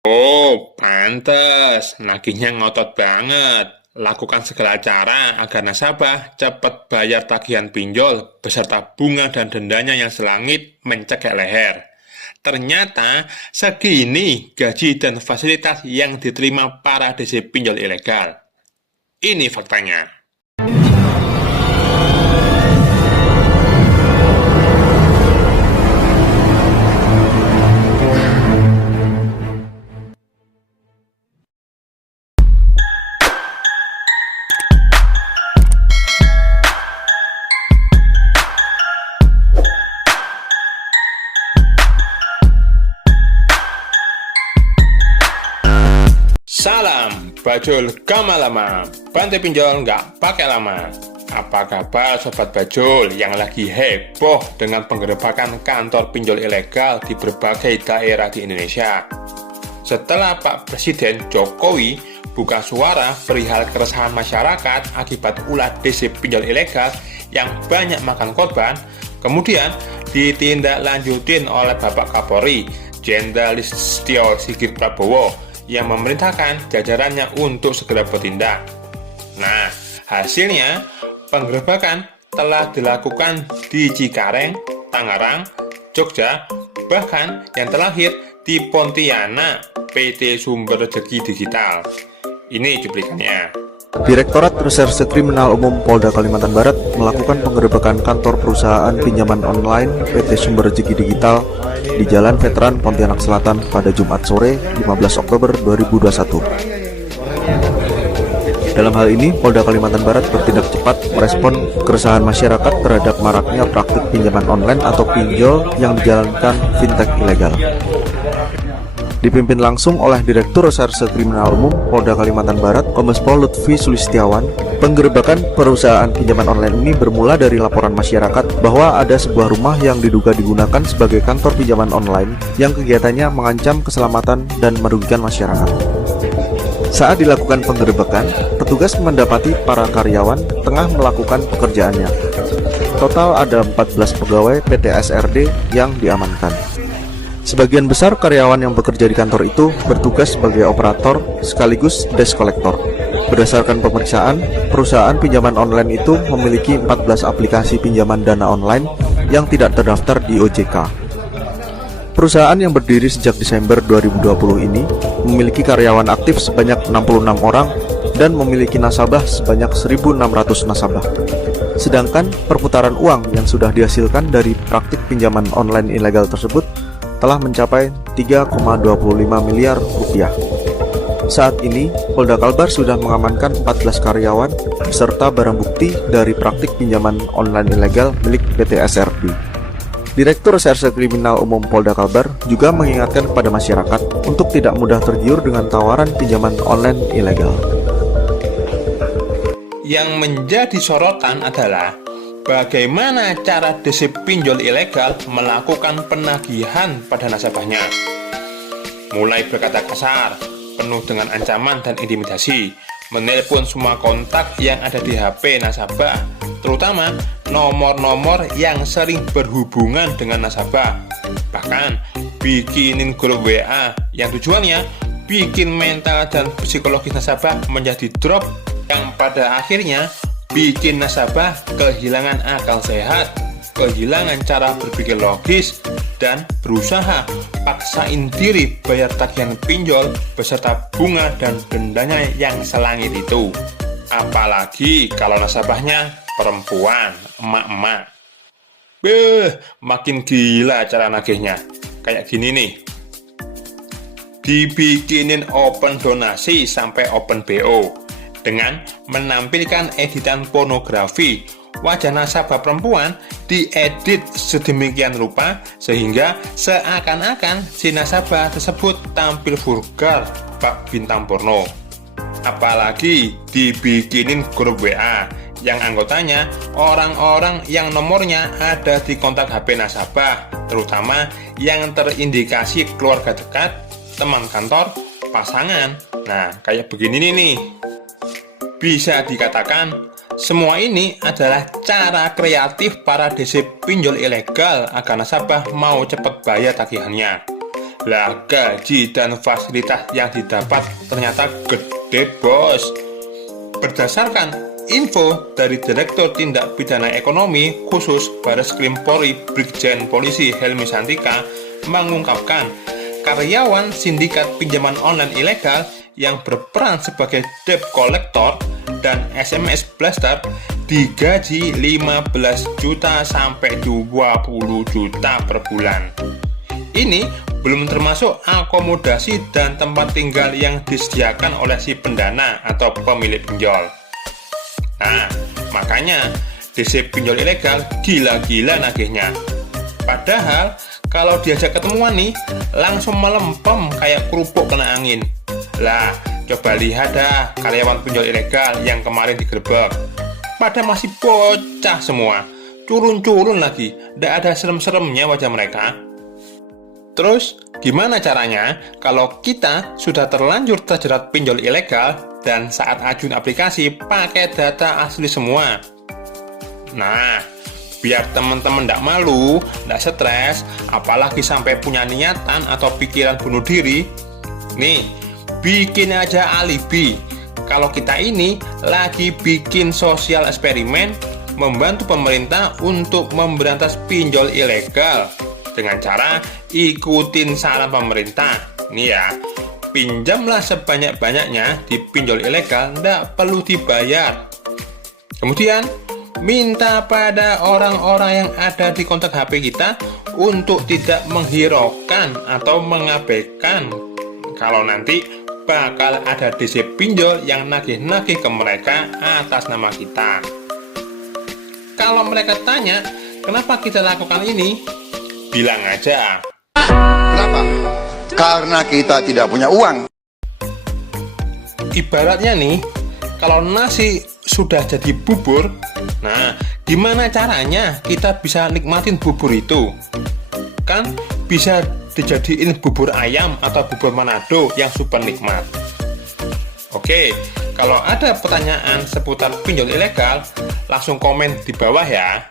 Oh, pantes. Nagihnya ngotot banget. Lakukan segala cara agar nasabah cepat bayar tagihan pinjol beserta bunga dan dendanya yang selangit mencekik leher. Ternyata segini gaji dan fasilitas yang diterima para DC pinjol ilegal. Ini faktanya. Salam, bajul gama lama, bantai pinjol nggak pakai lama. Apa kabar sobat bajul yang lagi heboh dengan penggerebekan kantor pinjol ilegal di berbagai daerah di Indonesia? Setelah Pak Presiden Jokowi buka suara perihal keresahan masyarakat akibat ulah DC pinjol ilegal yang banyak makan korban, kemudian ditindaklanjutin oleh Bapak Kapolri, Jenderal Listio Sigit Prabowo, yang memerintahkan jajarannya untuk segera bertindak. Nah, hasilnya penggerebekan telah dilakukan di Cikareng, Tangerang, Jogja, bahkan yang terakhir di Pontianak, PT Sumber Rezeki Digital. Ini cuplikannya. Direktorat Reserse Kriminal Umum Polda Kalimantan Barat melakukan penggerebekan kantor perusahaan pinjaman online PT Sumber Rezeki Digital di Jalan Veteran Pontianak Selatan pada Jumat sore 15 Oktober 2021. Dalam hal ini, Polda Kalimantan Barat bertindak cepat merespon keresahan masyarakat terhadap maraknya praktik pinjaman online atau pinjol yang dijalankan fintech ilegal. Dipimpin langsung oleh Direktur Reserse Kriminal Umum Polda Kalimantan Barat, Kombes Pol Lutfi Sulistiawan, penggerebekan perusahaan pinjaman online ini bermula dari laporan masyarakat bahwa ada sebuah rumah yang diduga digunakan sebagai kantor pinjaman online yang kegiatannya mengancam keselamatan dan merugikan masyarakat. Saat dilakukan penggerebekan, petugas mendapati para karyawan tengah melakukan pekerjaannya. Total ada 14 pegawai PT SRD yang diamankan. Sebagian besar karyawan yang bekerja di kantor itu bertugas sebagai operator sekaligus desk collector. Berdasarkan pemeriksaan, perusahaan pinjaman online itu memiliki 14 aplikasi pinjaman dana online yang tidak terdaftar di OJK. Perusahaan yang berdiri sejak Desember 2020 ini memiliki karyawan aktif sebanyak 66 orang dan memiliki nasabah sebanyak 1.600 nasabah. Sedangkan perputaran uang yang sudah dihasilkan dari praktik pinjaman online ilegal tersebut telah mencapai 3,25 miliar rupiah. Saat ini, Polda Kalbar sudah mengamankan 14 karyawan beserta barang bukti dari praktik pinjaman online ilegal milik PT SRD. Direktur Reserse Kriminal Umum Polda Kalbar juga mengingatkan kepada masyarakat untuk tidak mudah tergiur dengan tawaran pinjaman online ilegal. Yang menjadi sorotan adalah bagaimana cara DC pinjol ilegal melakukan penagihan pada nasabahnya. Mulai berkata kasar, penuh dengan ancaman dan intimidasi, menelpon semua kontak yang ada di HP nasabah, terutama nomor-nomor yang sering berhubungan dengan nasabah. Bahkan bikinin grup WA yang tujuannya bikin mental dan psikologis nasabah menjadi drop, yang pada akhirnya bikin nasabah kehilangan akal sehat, kehilangan cara berpikir logis, dan berusaha paksain diri bayar tagihan pinjol beserta bunga dan dendanya yang selangit itu. Apalagi kalau nasabahnya perempuan, emak-emak. Makin gila cara nagihnya. Kayak gini nih. Dibikinin open donasi sampai open BO dengan menampilkan editan pornografi. Wajah nasabah perempuan diedit sedemikian rupa sehingga seakan-akan si nasabah tersebut tampil vulgar bak bintang porno. Apalagi dibikinin grup WA yang anggotanya orang-orang yang nomornya ada di kontak HP nasabah, terutama yang terindikasi keluarga dekat, teman kantor, pasangan. Nah, kayak begini nih. Bisa dikatakan, semua ini adalah cara kreatif para DC pinjol ilegal agar nasabah mau cepat bayar tagihannya. Lah, gaji dan fasilitas yang didapat ternyata gede, bos. Berdasarkan info dari Direktur Tindak Pidana Ekonomi Khusus Bareskrim Polri Brigjen Polisi Helmi Santika mengungkapkan karyawan sindikat pinjaman online ilegal yang berperan sebagai debt collector dan SMS blaster digaji 15 juta sampai 20 juta per bulan. Ini belum termasuk akomodasi dan tempat tinggal yang disediakan oleh si pendana atau pemilik pinjol. Nah, makanya DC pinjol ilegal gila-gila nagihnya. Padahal kalau diajak ketemuan nih, langsung melempem kayak kerupuk kena angin. Lah, coba lihat dah karyawan pinjol ilegal yang kemarin digerebek. Pada masih bocah semua, curun-curun lagi, ndak ada serem-seremnya wajah mereka. Terus, gimana caranya kalau kita sudah terlanjur terjerat pinjol ilegal dan saat ajuin aplikasi pakai data asli semua? Nah, biar teman-teman ndak malu, ndak stres, apalagi sampai punya niatan atau pikiran bunuh diri, nih, bikin aja alibi kalau kita ini lagi bikin sosial eksperimen membantu pemerintah untuk memberantas pinjol ilegal dengan cara ikutin saran pemerintah. Nih ya, pinjamlah sebanyak-banyaknya di pinjol ilegal, ndak perlu dibayar. Kemudian, minta pada orang-orang yang ada di kontak HP kita untuk tidak menghiraukan atau mengabaikan kalau nanti bakal ada DC pinjol yang nagih-nagih ke mereka atas nama kita. Kalau mereka tanya, kenapa kita lakukan ini? Bilang aja. Kenapa? Karena kita tidak punya uang. Ibaratnya nih, kalau nasi sudah jadi bubur, nah gimana caranya kita bisa nikmatin bubur itu? Kan bisa dijadiin bubur ayam atau bubur Manado yang super nikmat. Oke, kalau ada pertanyaan seputar pinjol ilegal, langsung komen di bawah ya.